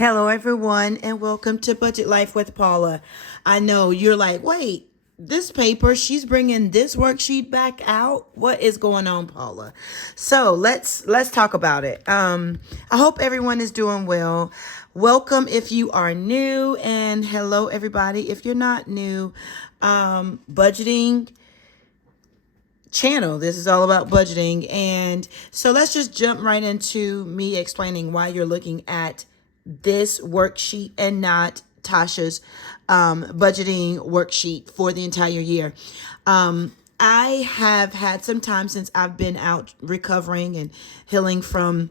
Hello, everyone, and welcome to Budget Life with Paula. I know you're like, wait, this paper, she's bringing this worksheet back out. What is going on, Paula? So let's talk about it. I hope everyone is doing well. Welcome if you are new, and hello, everybody. If you're not new, budgeting channel. This is all about budgeting. And so let's just jump right into me explaining why you're looking at this worksheet and not Tasha's budgeting worksheet for the entire year. I have had some time since I've been out recovering and healing from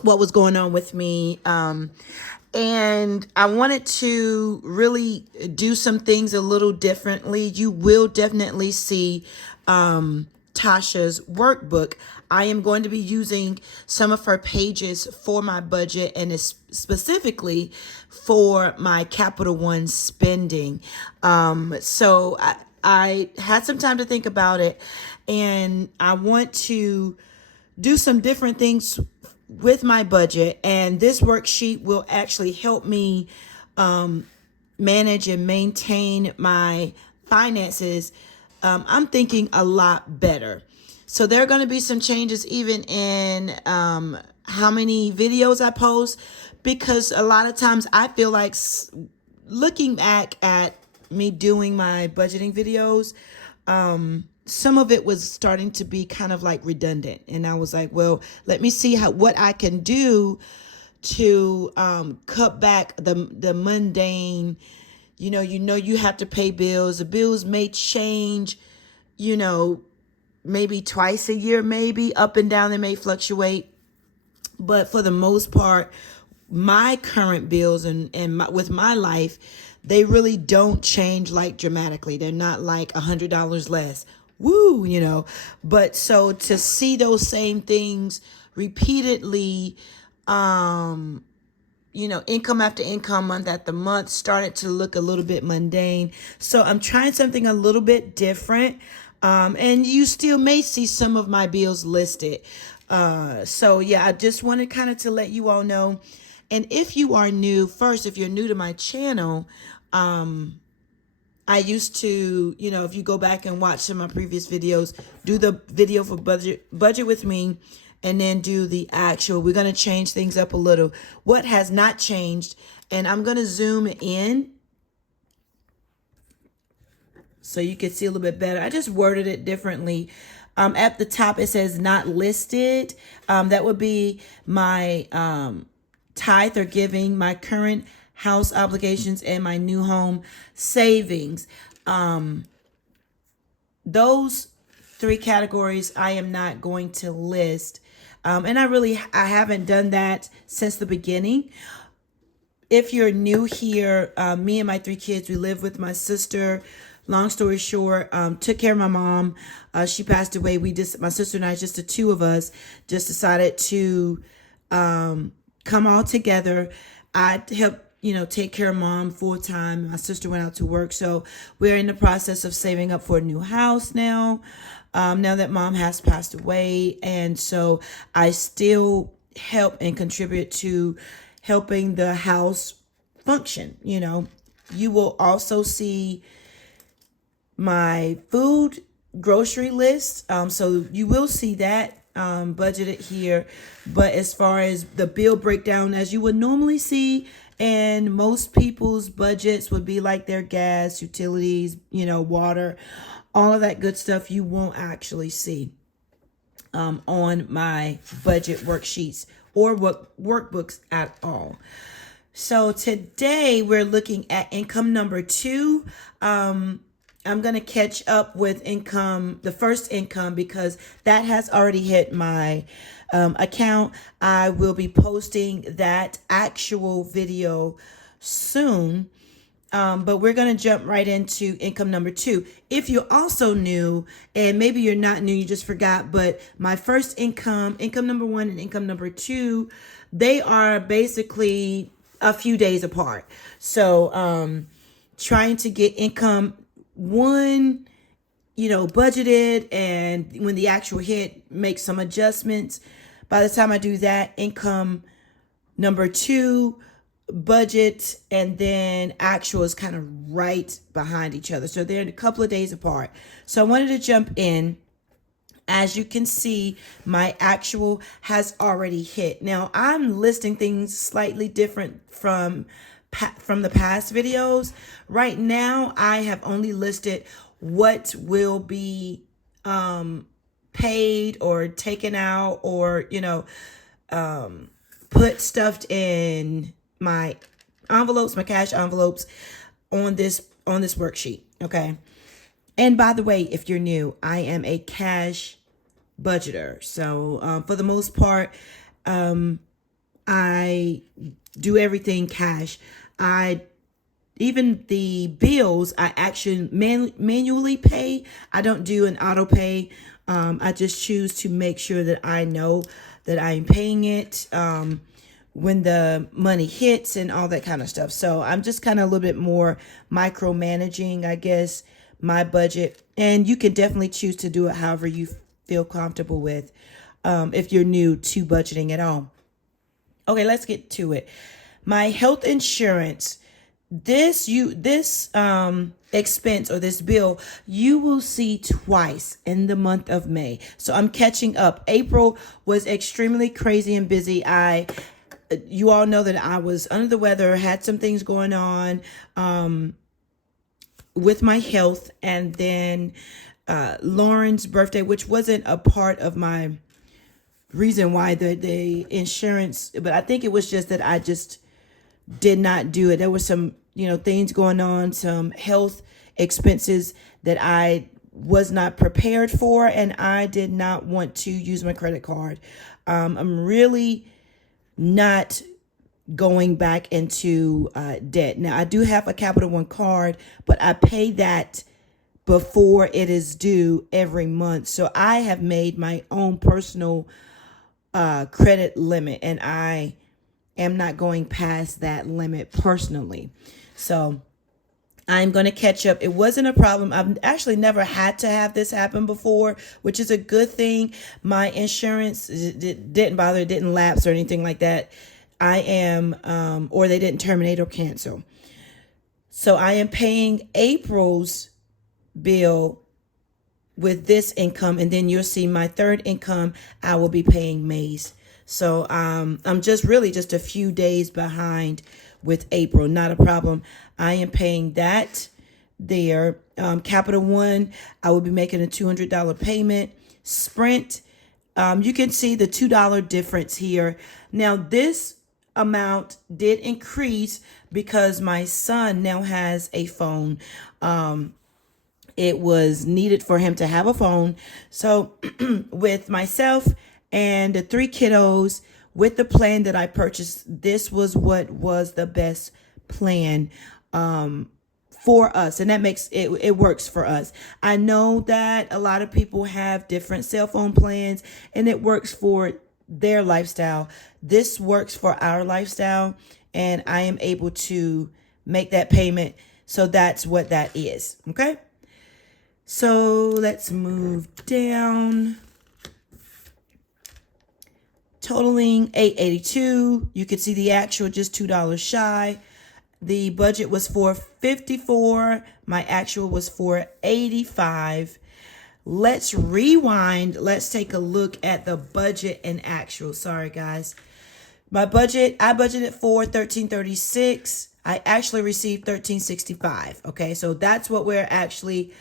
what was going on with me. And I wanted to really do some things a little differently. You will definitely see Tasha's workbook. I am going to be using some of her pages for my budget and specifically for my Capital One spending. I had some time to think about it, and I want to do some different things with my budget, and this worksheet will actually help me manage and maintain my finances. I'm thinking a lot better. So there are going to be some changes even in how many videos I post, because a lot of times I feel like looking back at me doing my budgeting videos, some of it was starting to be kind of like redundant. And I was like, well, let me see what I can do to cut back the mundane. You have to pay bills. The bills may change, maybe twice a year, maybe up and down. They may fluctuate. But for the most part, my current bills with my life, they really don't change like dramatically. They're not like $100 less. Woo. But so to see those same things repeatedly, income after income, month after month, started to look a little bit mundane. So I'm trying something a little bit different. And you still may see some of my bills listed. I just wanted kind of to let you all know. And if you are new, first, if you're new to my channel, I used to, if you go back and watch some of my previous videos, do the video for budget with me, and then do the actual. We're going to change things up a little. What has not changed, and I'm going to zoom in so you can see a little bit better. I just worded it differently. At the top, it says not listed. That would be my tithe or giving, my current house obligations, and my new home savings. Those three categories I am not going to list. And I haven't done that since the beginning. If you're new here, me and my three kids, we live with my sister. Long story short, took care of my mom. She passed away. My sister and I, just the two of us, just decided to come all together. I helped, take care of mom full time. My sister went out to work. So we're in the process of saving up for a new house now, now that mom has passed away. And so I still help and contribute to helping the house function. You will also see my food grocery list. So you will see that budgeted here. But as far as the bill breakdown, as you would normally see, and most people's budgets would be like their gas, utilities, water, all of that good stuff, you won't actually see on my budget worksheets or workbooks at all. So today we're looking at income number 2. I'm going to catch up with the first income, because that has already hit my account. I will be posting that actual video soon. But we're going to jump right into income number 2. If you're also new, and maybe you're not new, you just forgot, but my first income number 1 and income number 2, they are basically a few days apart. So trying to get income 1, budgeted, and when the actual hit, make some adjustments. By the time I do that, income number 2, budget and then actual is kind of right behind each other. So they're a couple of days apart. So I wanted to jump in. As you can see, my actual has already hit. Now I'm listing things slightly different from the past videos. Right now, I have only listed what will be paid or taken out, or put stuffed in my envelopes, my cash envelopes, on this worksheet. Okay. And by the way, if you're new, I am a cash budgeter. So for the most part, I do everything cash. Even the bills, I actually manually pay. I don't do an auto pay. I just choose to make sure that I know that I'm paying it when the money hits and all that kind of stuff. So I'm just kind of a little bit more micromanaging, I guess, my budget. And you can definitely choose to do it however you feel comfortable with, if you're new to budgeting at all. Okay, let's get to it. My health insurance, this expense or this bill, you will see twice in the month of May. So I'm catching up. April was extremely crazy and busy. You all know that I was under the weather, had some things going on with my health, and then Lauren's birthday, which wasn't a part of my reason why the insurance, but I think it was just that I just did not do it. There was some, things going on, some health expenses that I was not prepared for, and I did not want to use my credit card. I'm really not going back into debt. Now, I do have a Capital One card, but I pay that before it is due every month. So I have made my own personal credit limit, and I am not going past that limit personally. So I'm going to catch up. It wasn't a problem. I've actually never had to have this happen before, which is a good thing. My insurance didn't bother, it didn't lapse or anything like that. I am, or they didn't terminate or cancel. So I am paying April's bill with this income, and then you'll see my third income, I will be paying May's. So I'm just a few days behind with April. Not a problem. I am paying that there. Capital One, I will be making a $200 payment. Sprint, you can see the $2 difference here. Now this amount did increase because my son now has a phone. It was needed for him to have a phone. So with myself and the 3 kiddos, with the plan that I purchased, this was what was the best plan for us. And that makes it works for us. I know that a lot of people have different cell phone plans, and it works for their lifestyle. This works for our lifestyle, and I am able to make that payment. So that's what that is. Okay. So let's move down. Totaling $882. You can see the actual just $2 shy. The budget was $454. My actual was $485. Let's rewind. Let's take a look at the budget and actual. Sorry, guys. My budget, I budgeted for $1,336. I actually received $1,365. Okay, so that's what we're actually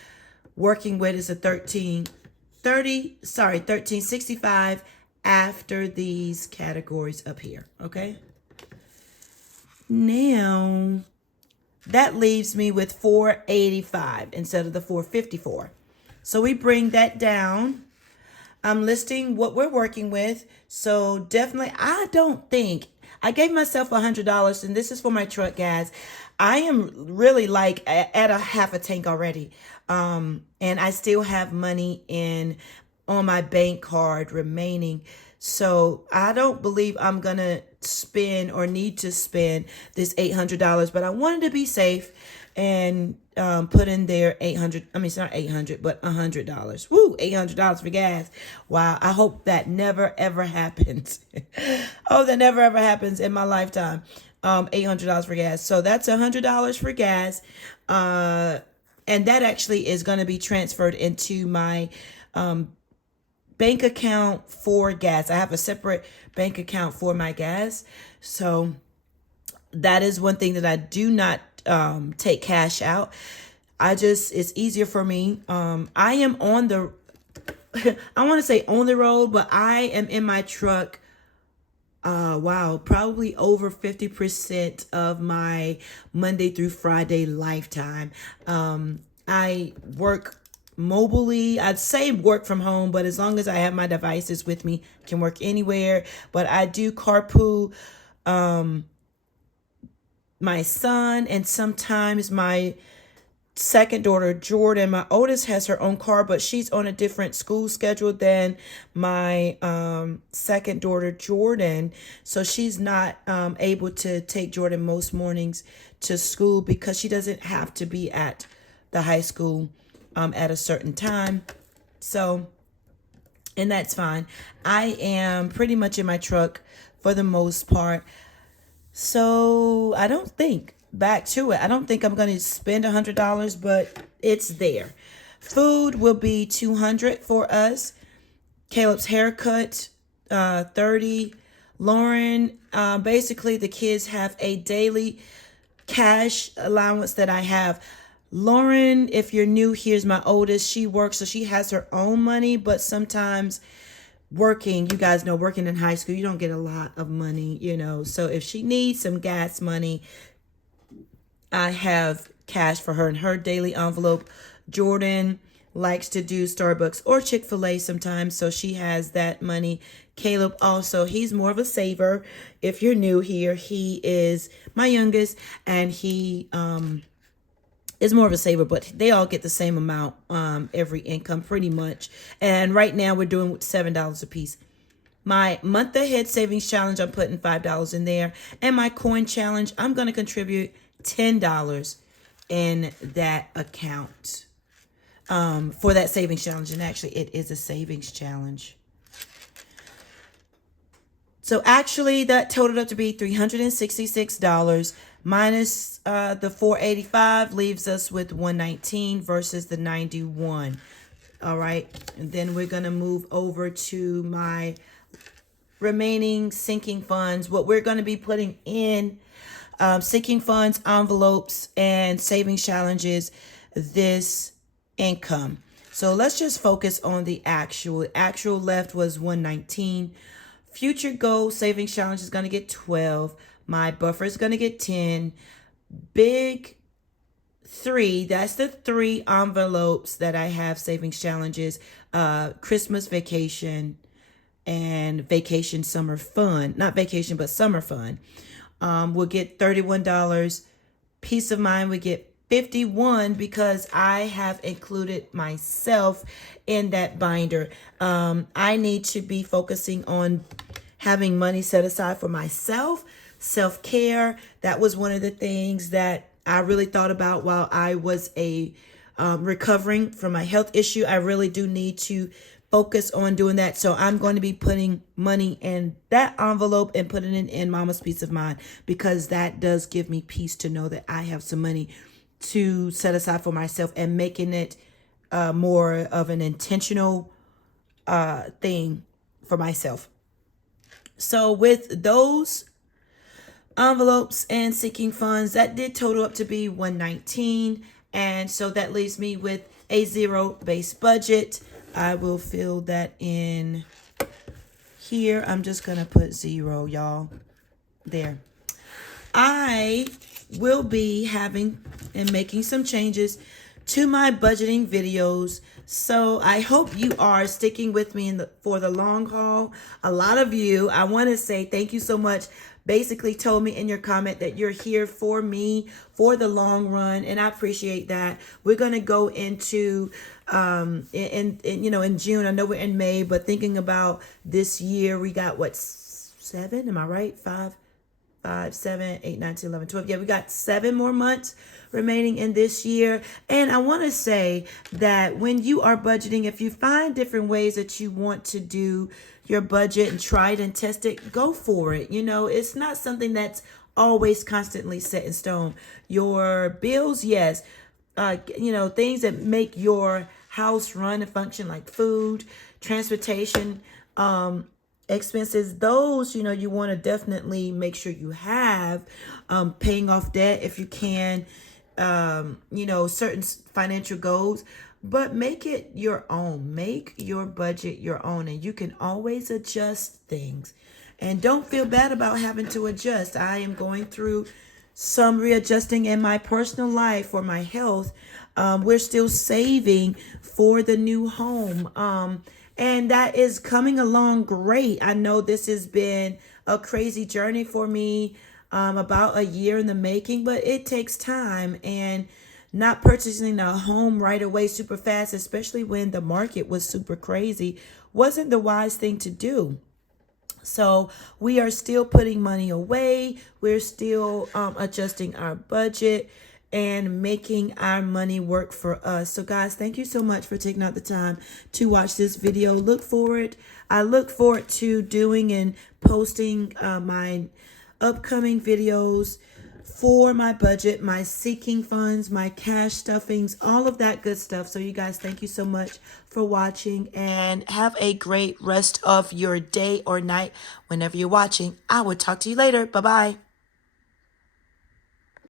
working with, is a $1,365 after these categories up here. Okay. Now that leaves me with $485 instead of the $454. So we bring that down. I'm listing what we're working with. So definitely, I don't think I gave myself $100, and this is for my truck gas. I am really like at a half a tank already. And I still have money on my bank card remaining. So I don't believe I'm going to spend or need to spend this $800, but I wanted to be safe and put in there it's not 800, but $100. Woo, $800 for gas. Wow. I hope that never, ever happens. Oh, that never, ever happens in my lifetime. $800 for gas. So that's $100 for gas. And that actually is going to be transferred into my bank account for gas. I have a separate bank account for my gas. So that is one thing that I do not take cash out. It's easier for me. I am on the, I want to say on the road, but I am in my truck. Wow, probably over 50% of my Monday through Friday lifetime. I work mobilely. I'd say work from home, but as long as I have my devices with me, I can work anywhere. But I do carpool my son and sometimes my second daughter, Jordan. My oldest has her own car, but she's on a different school schedule than my second daughter, Jordan. So she's not able to take Jordan most mornings to school because she doesn't have to be at the high school at a certain time. So, and that's fine. I am pretty much in my truck for the most part. So I don't think back to it. I don't think I'm going to spend $100, but it's there. Food will be $200 for us. Caleb's haircut, $30. Lauren, basically the kids have a daily cash allowance that I have. Lauren, if you're new, here's my oldest. She works, so she has her own money, but sometimes working, you guys know, working in high school, you don't get a lot of money, so if she needs some gas money, I have cash for her in her daily envelope. Jordan likes to do Starbucks or Chick-fil-A sometimes, so she has that money. Caleb also, he's more of a saver. If you're new here, he is my youngest, and he is more of a saver, but they all get the same amount every income pretty much. And right now we're doing $7 a piece. My month ahead savings challenge, I'm putting $5 in there. And my coin challenge, I'm going to contribute $10 in that account for that savings challenge. And actually, it is a savings challenge. So actually, that totaled up to be $366 minus the $485 leaves us with $119 versus the $91. All right, and then we're gonna move over to my remaining sinking funds. What we're gonna be putting in sinking funds, envelopes, and savings challenges this income. So let's just focus on the actual. Actual left was $119. Future goal savings challenge is going to get 12. My buffer is going to get 10. Big 3, that's the 3 envelopes that I have savings challenges. Christmas vacation and vacation summer fun. Not vacation, but summer fun. We'll get $31. Peace of mind, we get $51 because I have included myself in that binder. I need to be focusing on having money set aside for myself, self-care. That was one of the things that I really thought about while I was recovering from my health issue. I really do need to focus on doing that. So I'm going to be putting money in that envelope and putting it in Mama's Peace of Mind, because that does give me peace to know that I have some money to set aside for myself, and making it more of an intentional thing for myself. So with those envelopes and sinking funds, that did total up to be $119. And so that leaves me with a zero-based budget. I will fill that in here. I'm just going to put 0, y'all. There. I will be having and making some changes to my budgeting videos. So I hope you are sticking with me for the long haul. A lot of you, I want to say thank you so much, basically told me in your comment that you're here for me for the long run, and I appreciate that. We're going to go into in June. I know we're in May, but thinking about this year, we got what, 7? Am I right? 5, 7, 8, 9, 10, 11, 12. Yeah, we got 7 more months remaining in this year. And I want to say that when you are budgeting, if you find different ways that you want to do your budget and try it and test it, go for it. It's not something that's always constantly set in stone. Your bills, yes, things that make your house run and function, like food, transportation, expenses, those, you want to definitely make sure you have, paying off debt if you can, certain financial goals, but make it your own. Make your budget your own, and you can always adjust things. And don't feel bad about having to adjust. I am going through some readjusting in my personal life for my health. We're still saving for the new home. And that is coming along great. I know this has been a crazy journey for me, about a year in the making, but it takes time. And not purchasing a home right away super fast, especially when the market was super crazy, wasn't the wise thing to do. So we are still putting money away. We're still adjusting our budget and making our money work for us. So guys, thank you so much for taking out the time to watch this video. I look forward to doing and posting my upcoming videos for my budget, my seeking funds, my cash stuffings, all of that good stuff. So you guys, thank you so much for watching, and have a great rest of your day or night whenever you're watching. I will talk to you later. Bye-bye.